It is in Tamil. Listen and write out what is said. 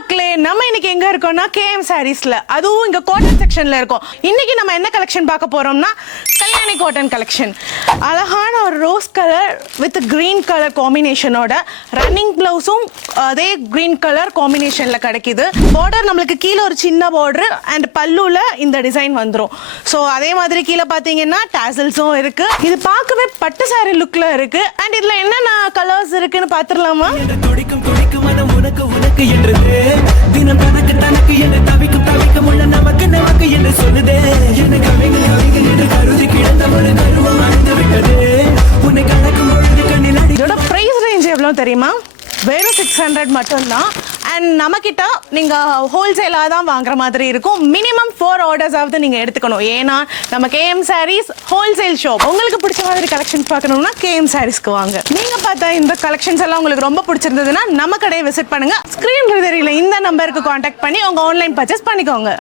மக்களே, நம்ம இன்னைக்கு எங்க இருக்கோம்னா கேஎம் சாரீஸ்ல, அதுவும் இங்க காட்டன் செக்ஷன்ல இருக்கோம். இன்னைக்கு நம்ம என்ன கலெக்ஷன் பார்க்க போறோம்னா கல்யாணி காட்டன் கலெக்ஷன். அழகான ஒரு rose colour with green colour காம்பினேஷனோட ரன்னிங் பிளவுஸும் அதே கிரீன் கலர் காம்பினேஷன்ல கிடைக்குது. பார்டர் நம்மளுக்கு கீழே ஒரு சின்ன பார்டர் அண்ட் பல்லுல இந்த டிசைன் வந்துடும். ஸோ அதே மாதிரி கீழே பார்த்தீங்கன்னா டாசல்ஸும் இருக்கு. இது பார்க்கவே பட்டு சாரி லுக்ல இருக்கு. அண்ட் இதுல என்னென்ன கலர்ஸ் இருக்குன்னு பார்த்துடலாமா? உனக்கு உனக்கு என்றது தினம் தனக்கு தனக்கு என்று தவிக்கும் தவிக்கும் உள்ள நமக்கு நமக்கு என்று சொல்லுதே. என்ன கவிகள் கவிகள் என்று கருதி கிடந்த ஒரு கருவம் அழிந்து விட்டது. உன்னை கணக்கும் பொழுது கண்ணில் அடி. இதோட பிரைஸ் ரேஞ்ச் எவ்வளோ தெரியுமா? வெறும் 600 மட்டும்தான். அண்ட் நம்மக்கிட்ட நீங்கள் ஹோல்சேலாக தான் வாங்குற மாதிரி இருக்கும். மினிமம் 4 ஆர்டர்ஸாவது நீங்கள் எடுத்துக்கணும். ஏன்னா நம்ம கேஎம் சாரீஸ் ஹோல்சேல் ஷாப். உங்களுக்கு பிடிச்ச மாதிரி கலெக்ஷன் பார்க்கணும்னா கேஎம் சாரீஸ்க்கு வாங்க. நீங்கள் பார்த்தா இந்த கலெக்ஷன்ஸ் எல்லாம் உங்களுக்கு ரொம்ப பிடிச்சிருந்ததுன்னா நம்ம கடையை விசிட் பண்ணுங்கள். ஸ்க்ரீன் தெரியல இந்த நம்பருக்கு காண்டாக்ட் பண்ணி உங்கள் ஆன்லைன் பர்ச்சேஸ் பண்ணிக்கோங்க.